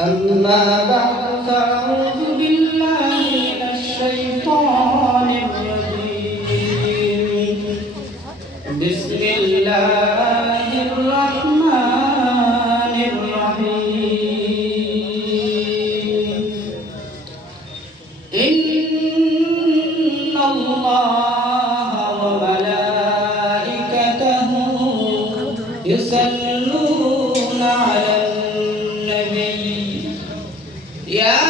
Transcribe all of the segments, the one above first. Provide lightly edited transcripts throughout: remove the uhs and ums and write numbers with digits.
أما بعد فأعوذ بالله من الشيطان الرجيم بسم الله الرحمن الرحيم إن الله وملائكته يصلون على النبي يا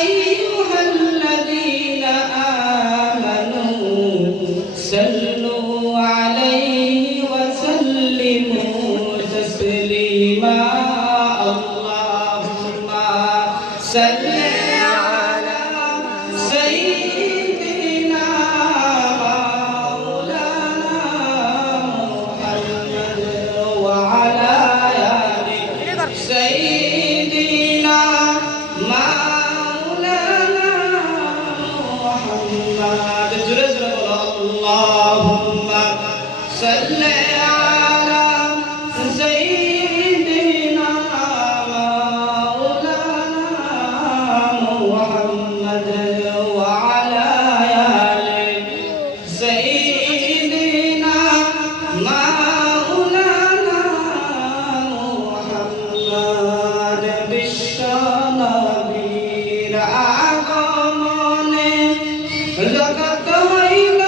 أيها الذين آمنوا صلوا عليه وسلموا تسليما اللهم صل على سيدنا مولانا محمد وعلى آل سيدنا مولانا محمد اللهم صل على سيدنا مولانا محمد وعلى آل سيدنا مولانا محمد বিশ্বনবীর আগমনে জগৎ হইল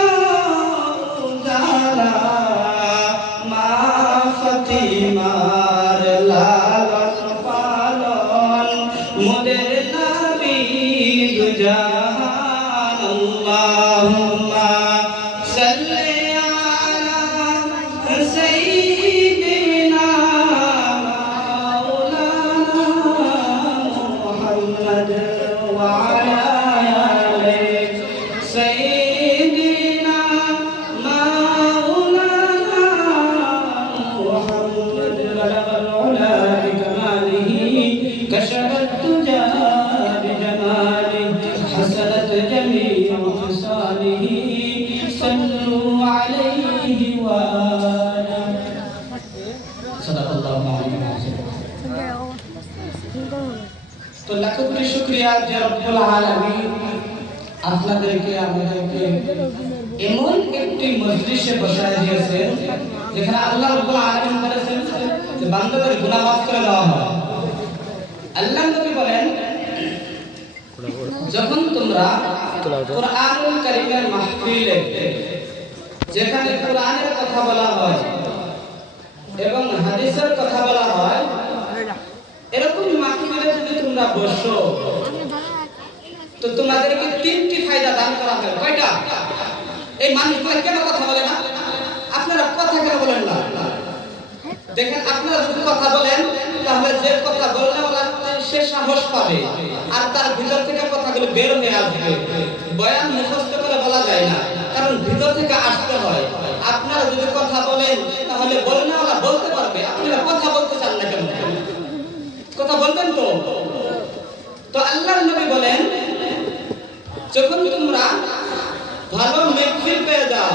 উজালা মা ফাতিমার লালন পালন মোদের নবী দুজাহান আল্লাহুম্মা সাল্লি আলা সাইয়্যিদিনা মাওলানা মুহাম্মদ ওয়া আলা আলি সাইয়্যিদিনা মাওলানা মুহাম্মদ বালাগাল উলা বিকামালিহি কাশাফাত তুজা বিজামালিহি হাসানাত জামিউ খিসালিহি সাল্লু আলাইহি ওয়া সাদাকাল্লাহু আলাইহি তো লাখ কোটি শুকরিয়া যে রব্বুল আলামিন আপনাদেরকে আমাদেরকে এমন একটি মজলিসে বসায় দিয়েছেন যেখানে আল্লাহ রব্বুল আলামিন বলেছেন যে বান্দাদের গুনাহ মাফ করে দেওয়া হয়। আল্লাহ নবী বলেন যখন তোমরা কোরআনুল কারীমের মাহফিলে যেখানে কোরআনের কথা বলা হয় এবং হাদিসের কথা বলা হয় এরকম মাহফিলে যদি তোমরা বসো তো তোমাদেরকে তিনটি ফায়দা দান করা হবে। কয়টা? এই মানুষগুলো কেন কথা বলে না? আপনারা কথা কেন বলেন না? দেখেন আপনারা যদি কথা বলেন তাহলে যে কথা বললে সে সাহস পাবে আর তার ভিতর থেকে কথাগুলো বের হয়ে আসবে। বয়ান মুখস্থ করে বলা যায় না, কারণ ভিতর থেকে আসতে হয়। আপনারা যদি কথা বলেন তাহলে বলনেওয়ালা বলতে পারবে। আপনারা কথা বলতে চান না কেন? কথা বলবেন তো। তো আল্লাহর নবী বলেন যখন তোমরা ভালো মাহফিল পেয়ে যাও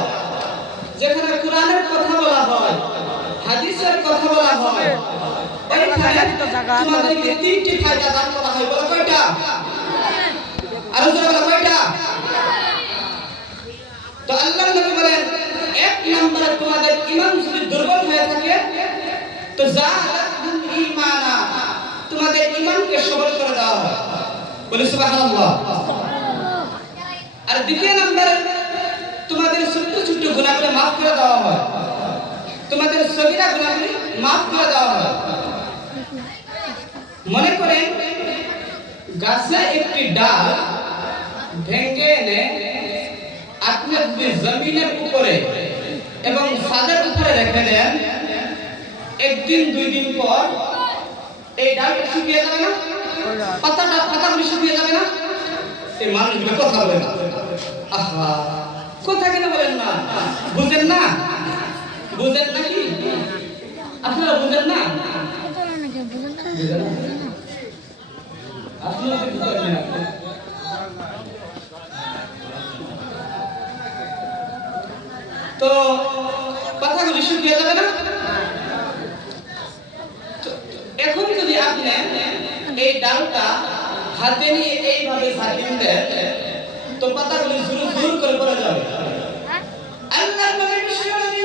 যেখানে কোরআনের কথা বলা হয়, হাদিসের কথা বলা হয়, ওইখানে তোমাদেরকে তিনটি ফায়দা দান করা হয়। বলো কয়টা? আরো জোরে বলো কয়টা? তো আল্লাহর নবী বলেন এক নম্বরে তোমাদের ঈমান যদি দুর্বল হয়ে থাকে তো যাদাতুল ঈমানা তোমাদের ঈমানকে সবল করে দেওয়া হয়। বলি সুবহানাল্লাহ। আর দ্বিতীয় নম্বরে তোমাদের ছোট ছোট গুনাহগুলো maaf করে দেওয়া হয়। তোমাদের সগীরা গুনাহগুলো maaf করে দেওয়া হয়। মনে করেন গাছে একটি ডাল ভেঙে এনে আপনি যদি জমিনের উপরে এবং ছাদের উপরে রেখে দেন, একদিন দুই দিন পর এই ডালটা শুকিয়ে যাবে না? পাতাগুলো শুকিয়ে যাবে না? এই মানুষগুলো কথা বলে না। আহা, কথা কেন বলেন না? বুঝেন না? বুঝেন নাকি? আপনারা বুঝেন না? আপনারা বুঝেন না? তো কথাগুলি শুকিয়ে যাবে না? তো এখন যদি আপনি এই ডালটা হাতে নিয়ে এইভাবে ঝাঁকিয়ে দেন তো পাতাগুলি জুর জুর করে পড়ে যাবে। আল্লাহর নবী বিশ্বনবী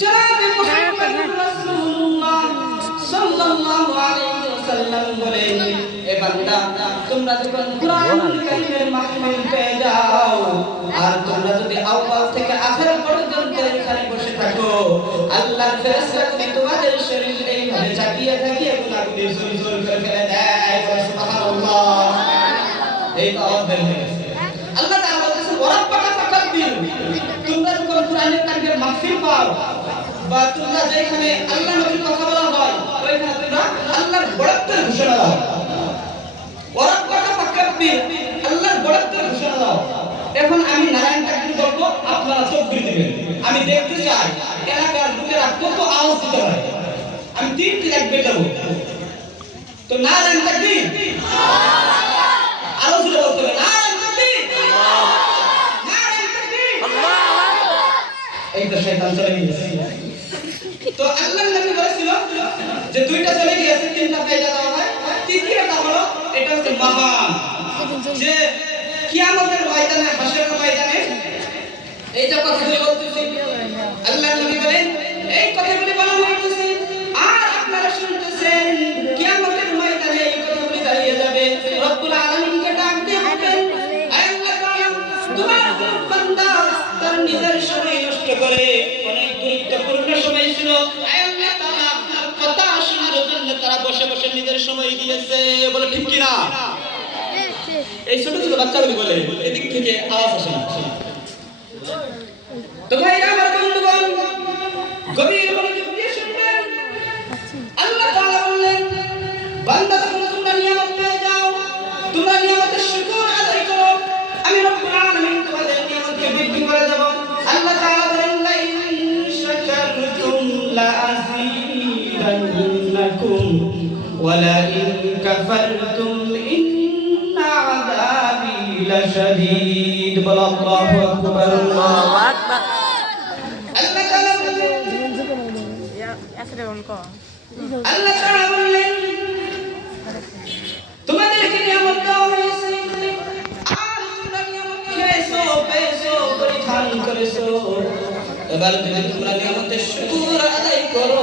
জনাবে মুহাম্মদ রাসূলুল্লাহ সাল্লাল্লাহু আলাইহি ওয়াসাল্লাম বলেন, এ বান্দা তোমরা যখন কুরআন কারীমের মাহফিল পেয়ে যাও আর তোমরা যদি আউয়াল থেকে আখির পর্যন্ত এখানে বসে থাকো, আল্লাহর ফেরেশতাগুলি তোমাদের শরীর এইভাবে ঝাঁকিয়ে ঝাঁকিয়ে গুনাহগুলি জুর জুর করে ফেলে দেয়। সুবহানাল্লাহ। এই তো আওয়াজ বের হয়ে গেছে। আল্লাহ তাআলা বলতেছেন ওয়ারাব্বাকা ফাকাব্বির, তোমরা যখন কুরআনের কারীমের মাহফিল পাও বা তোমরা যেখানে আল্লাহ নবীর কথা বলা হয় ওইখানে তোমরা আল্লাহর বড়ত্বের ঘোষণা দাও। ওয়ারাব্বাকা ফাকাব্বির, আল্লাহর বড়ত্বের ঘোষণা দাও। এখন আমি নারায়ণ তাকবীর বলবো, আপনারা তাকবীর দিবেন। আমি দেখতে চাই এলাকার লোকেরা কত আওয়াজ দিতে পারে। আমি তিনটি তাকবীর দেব। তো নারায়ণ তাকবীর, আরো জোরে বলতে হবে নারায়ণ তাকবীর, নারায়ণ তাকবীর, আল্লাহু আকবার। এই তো শয়তান চলে গেছে। তো আল্লাহর নবী বলেছিল যে দুইটা চলে গিয়েছে, তিনটা পেয়ে যাওয়া হয়। তৃতীয়টা হলো এটা হচ্ছে মহান, যে কিয়ামতের ময়দানে, হাসরের ময়দানে এই যে কথাগুলো বলতেছি আল্লাহর নবী বলেন, এই কথাগুলি বলা হইতেছে আর আপনারা শুনতেছেন। কিয়ামতের ময়দানে এই কথাগুলি দাঁড়িয়ে যাবে, রব্বুল আলামিনকে ডাক দিয়ে বলবেন, আয় আল্লাহ তাআলা, তোমার বান্দা তার নিজের সময় নষ্ট করে অনেক গুরুত্বপূর্ণ সময় ছিল, আয় আল্লাহ তাআলা আপনার কথা শোনার জন্য তারা বসে বসে নিজের সময় দিয়েছে। বলে ঠিক কি না? এই ছোট ছোট বাচ্চাগুলি বলে এদিক থেকে আওয়াজ আসে না। তো ভাইরা আমার বন্ধুগণ, গভীর মনোযোগ দিয়ে শুনবেন। আল্লাহ তাআলা বললেন, বান্দা তোমরা নিয়ামত পেয়ে যাও, তোমরা নিয়ামতের শুকর আদায় করো, আমি রব্বুল আলামিন তোমাদের নিয়ামতকে বৃদ্ধি করে দেব। আল্লাহ তাআলা বলেন, লা ইন শাকারতুম লা আযীদান্নাকুম ওয়া লা ইন কাফারতুম ইন্না আযাবি লাশাদীদ। বলো আল্লাহু আকবার, আল্লাহু আকবার। আল্লাহ তাআলা বলেন, আল্লাহ তাআলা বললেন, তোমাদেরকে নিয়ামত দেওয়া হয়েছে আর তোমরা নিয়ামত খেয়েছো, পেয়েছো, পরিধান করেছো। এবার যদি তোমরা নিয়ামতের শুকর আদায় করো,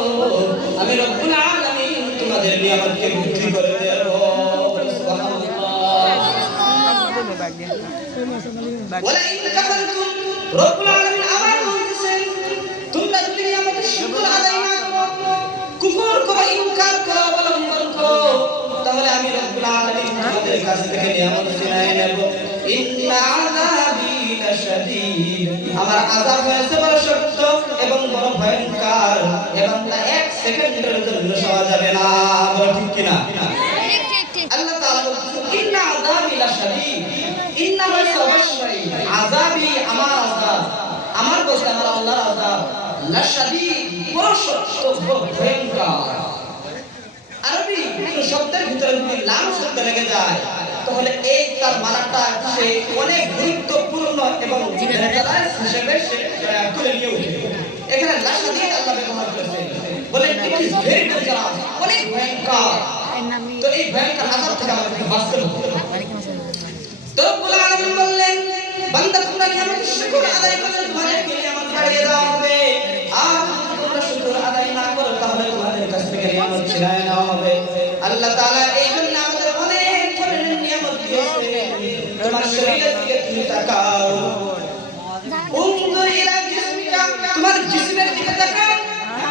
আমি রব্বুল আলামিন তোমাদের নিয়ামতকে বৃদ্ধি করে দেব। ওয়ালা ইন কাফারতুম, রব্বুল আলামিন আবার বলতেছেন, তোমরা যদি নিয়ামতের শুকর আদায় না করো, কুফর করো, ইনকার করো, অবলম্বন করো, তাহলে আমি রব্বুল আলামিন তোমাদের কাছ থেকে নিয়ামত ছিনিয়ে নেব। ইন্না আযাবি লাশাদীদ, আমার আযাব হয়েছে বড় শক্ত এবং বড় ভয়ঙ্কর, এবং তা এক সেকেন্ডের জন্য সহা যাবে না। বলো ঠিক কি না? ঠিক ঠিক ঠিক। আল্লাহ তাআলা বলেন, ইন্না আযাবি লাশাদীদ, ইন্না হইছে অবশ্যই, আযাবি আমার আযাব, আমার বলতে আমার আল্লাহর আযাব, লাশাদীদ বড় শক্ত, বড় ভয়ঙ্কর। আরবি শব্দের ভিতরে যদি লাম শব্দ লেগে যায় তাহলে এই তার মানাটা সে অনেক গুরুত্বপূর্ণ এবং হিসেবে তুলে নিয়ে উঠে। এখানে লাশাদীদ আল্লাহ ব্যবহার করেছে, বলে ইট ইজ ভেরি ডেঞ্জারাস, অনেক ভয়ঙ্কর। তো এই ভয়ঙ্কর আযাব থেকে আমাদেরকে বাঁচতে হবে। তো রব্বুল আলামিন বললেন, বান্দা তোমরা নিয়ামতের শুকর আদায় করলে তোমাদেরকে নিয়ামত বাড়িয়ে দেওয়া হবে, আর তোমরা শুকর আদায় না করো তাহলে তোমাদের কাছ থেকে নিয়ামত ছিনিয়ে নেওয়া হবে। আল্লাহ তাআলা এই জন্য আমাদের অনেক ধরনের নিয়ামত দিয়েছে। তোমার শরীরের দিকে তুমি তাকাও, উনজুর ইলা জিসমিকা, তোমার জিসমের দিকে তাকাও,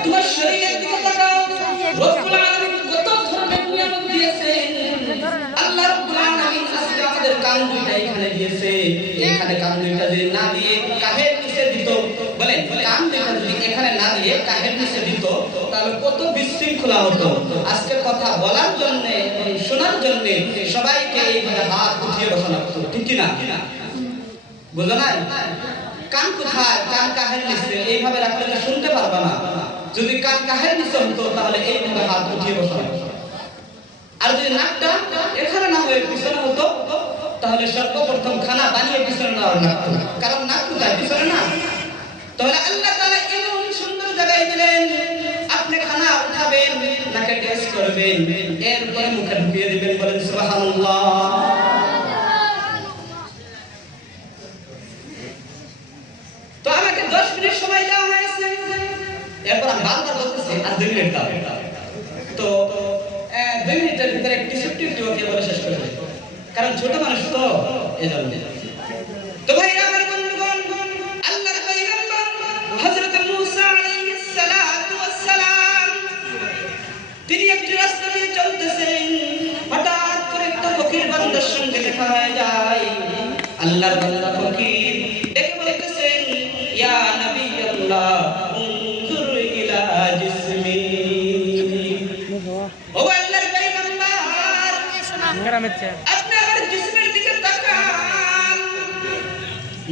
তোমার শরীরের দিকে তাকাও। রব্বুল আলামিন কত ধরনের নিয়ামত দিয়েছেন। আল্লাহ রব্বুল আলামিন আজকে আমাদের কান দুইটা এখানে দিয়েছে, এখানে কান দুইটা যদি না দিয়ে কাহের নিচে দিত, বলেন কান দুইটা যদি এখানে না দিয়ে কাহের নিচে দিত তাহলে কত বিশৃঙ্খলা হতো। আজকে কথা বলার জন্য, শোনার জন্য সবাইকে এইভাবে হাত উঠিয়ে বসানো হতো, ঠিক কি না? বুঝো না? কান কোথায়? কান কাহের নিচে, এইভাবে রাখলে তো শুনতে পারবা না। যদি কান কাহের নিচে হতো তাহলে এইভাবে হাত উঠিয়ে বসানো। আর যদি নাকটা এখানে না হয়ে পিছনে হতো তাহলে সর্বপ্রথম খানা বানিয়ে পিছনে নেওয়া লাগতো, কারণ নাক কোথায়? পিছনে না। তাহলে আল্লাহ তাআলা এমন সুন্দর জায়গায় দিলেন, আপনি খানা উঠাবেন, নাকে টেস্ট করবেন, এরপরে মুখে ঢুকিয়ে দিবেন। বলেন সুবহানাল্লাহ। তো আমাকে 10 মিনিট সময় দেওয়া হয়েছে, এরপর আমি বারবার বলতেছি আর 2 মিনিট দাও। তো 2 মিনিটের ভিতরে একটি ছোট্ট একটি ওয়াকিয়া বলে শেষ করে দেব, কারণ ছোট মানুষ তো এজন্য। তো ভাইরা আমার বন্ধুগণ, আল্লাহর পয়গম্বর হযরত মূসা আলাইহিস সালাতু ওয়াস সালাম তিনি একটি রাস্তা দিয়ে চলতেছেন, হঠাৎ করে একটা ফকির বান্দার সঙ্গে দেখা হয়ে যায়। আল্লাহর বান্দা ফকির ডেকে বলতেছেন, ইয়া নবী আল্লাহ উনজুর ইলা জিসমি। ও আল্লাহর পয়গম্বর, আপনি আমার জিসমের দিকে তাকান।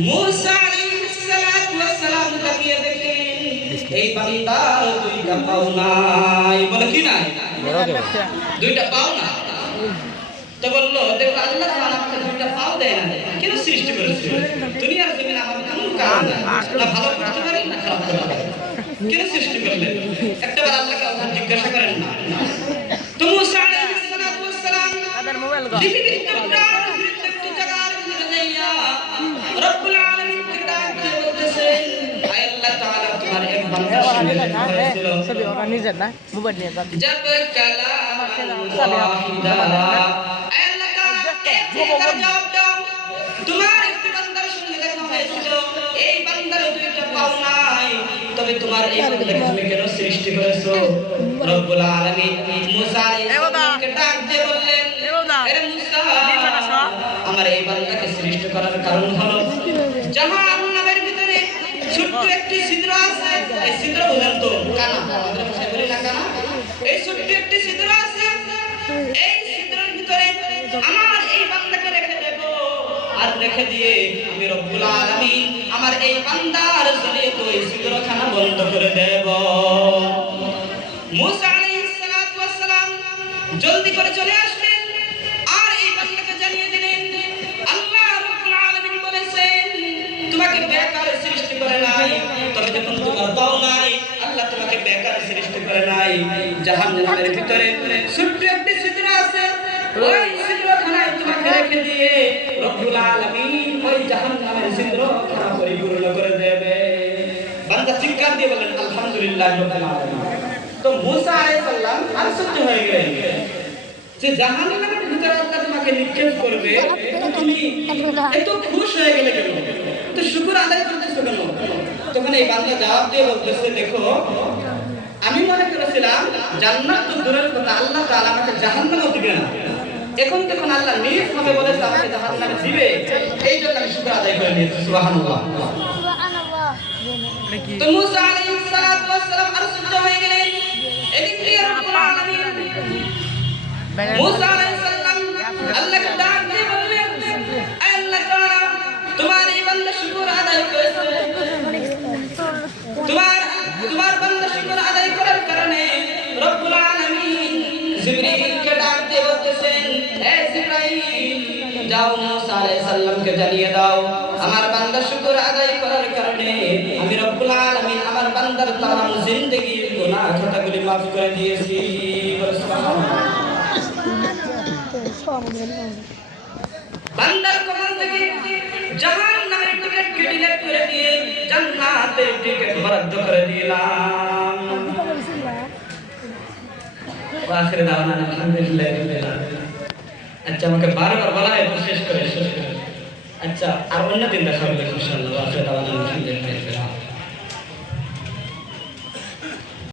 মূসা আলাইহিস সালাতু ওয়াস সালাম তাকিয়ে দেখেন এই বান্দার 2টা পাও নাই। বলে কি নাই? 2টা পাও না। তো বললো, দেখো আল্লাহ তাআলা আমাকে 2টা পাও দেয় না, কেন সৃষ্টি করেছে? দুনিয়ার জমিনে আমার কোনো কাজ না, না ভালো করতে পারি না খারাপ করতে পারি, কেন সৃষ্টি করলেন? একটাবার আল্লাহকে আল্লাহ জিজ্ঞাসা করেন না। তো মূসা আলাইহিস সালাতু ওয়াস সালাম লিখিত একটি জায়গার ভিতরে যাইয়া রব্বুল আলামিনকে ডাক দিয়ে বলতেছেন, আয় আল্লাহ তাআলা তোমার এক বান্দার সঙ্গে দেখা হয়েছিল, সবই ওরা নিজের না, মোবাইল নিয়ে যাবে। জব কালাম ওয়াহিদা, আয় আল্লাহ তাআলা এক জবাব দাও, তোমার একটি বান্দার সঙ্গে দেখা হয়েছিল, এই বান্দার 2টা পাও নাই, তবে তোমার এই বান্দাকে তুমি কেন সৃষ্টি করেছো? রব্বুল আলামিন মূসা আলাইহিস সালামকে ডাক দিয়ে বললেন, আরে মূসা, আমার এই বান্দাকে সৃষ্টি করার কারণ হলো জাহান্নামের ভিতরে ছোট্ট একটি ছিদ্র আছে। এই ছিদ্র বুঝেন তো? কানা, আমরা ভাষায় বলি না কানা। এই ছোট্ট একটি ছিদ্র আছে, এই ছিদ্রের ভিতরে আমার এই বান্দাকে রেখে দেব, আর রেখে দিয়ে আমি রব্বুল আলামিন আমার এই বান্দার জলে তো এই ছিদ্রখানা বন্ধ করে দেব। মূসা আলাইহিস সালাতু ওয়াস সালাম জলদি করে চলে আসলেন আর এই বান্দাকে জানিয়ে দিলেন, আল্লাহ রাব্বুল আলামিন বলেছেন তোমাকে বেকার সৃষ্টি করে নাই, তবে যখন তোমার পাও নাই, আল্লাহ তোমাকে বেকার সৃষ্টি করে নাই। জাহান্নামের ভিতরে ছোট্ট একটি ছিদ্র আছে, ওই ছিদ্রখানায় তোমাকে রেখে দিয়ে রব্বুল আলামিন ওই জাহান্নামের ছিদ্রখানা পরিপূর্ণ করে দেবে। বান্দা চিৎকার দিয়ে বলেন আলহামদুলিল্লাহ রাব্বিল আলামিন। তো মূসা আলাইহিস সালাম আশ্চর্য হয়ে গেলেন যে জাহান্নামের ভিতরে আল্লাহ তোমাকে নিক্ষেপ করবে, তো তুমি এত খুশি হয়ে গেলে কেন? তো শুকর আদায় করতেছো কেন? তখন এই বান্দা জবাব দিয়ে বলতেছে, দেখো আমি মনে করেছিলাম জান্নাত তো দূরের কথা, আল্লাহ তাআলা আমাকে জাহান্নামে দিবে না, এখন যখন আল্লাহ নিজ ভাবে বলেছে আমাকে জাহান্নামে দিবে, এই জন্য আমি শুকর আদায় করে নিয়েছি। সুবহানাল্লাহ। তো মূসা আলাইহিস সালাতু ওয়াস সালাম আশ্চর্য হয়ে গেলেন। এদিক দিয়ে রব্বুল আলামিন মূসা আলাইহিস সালাম আল্লাহকে ডাক দিয়ে বললেন, আল্লাহ তাআলা তোমার এই বান্দা শুকর আদায় করেছে, তোমার বান্দা শুকর আদায় করার কারণে রব্বুল আলামিন জিবরিলকে ডাক দিয়ে বলতেছেন, হে জিবরাইল, যাও মূসা আলাইহিস সালামকে জানিয়ে দাও আমার বান্দা শুকর আদায় করার কারণে আমি রব্বুল আলামিন আমার বান্দার तमाम জিন্দেগীর গুনাহ খাতাগুলি maaf করে দিয়েছি। সুবহানাল্লাহ। বান্দার কবর থেকে জাহান্নামের টিকিট ডিলিট করে দিয়ে জান্নাতের টিকিট বরাদ্দ করে দিলাম। আখির দাওয়ানা আলহামদুলিল্লাহ রাব্বিল আলামিন। আচ্ছা, আমাকে বারবার বলা হয় তো শেষ করে। আচ্ছা, আর অন্য দিন দেখা হবে ইনশাআল্লাহ। আখির দাওয়ানা আলহামদুলিল্লাহ।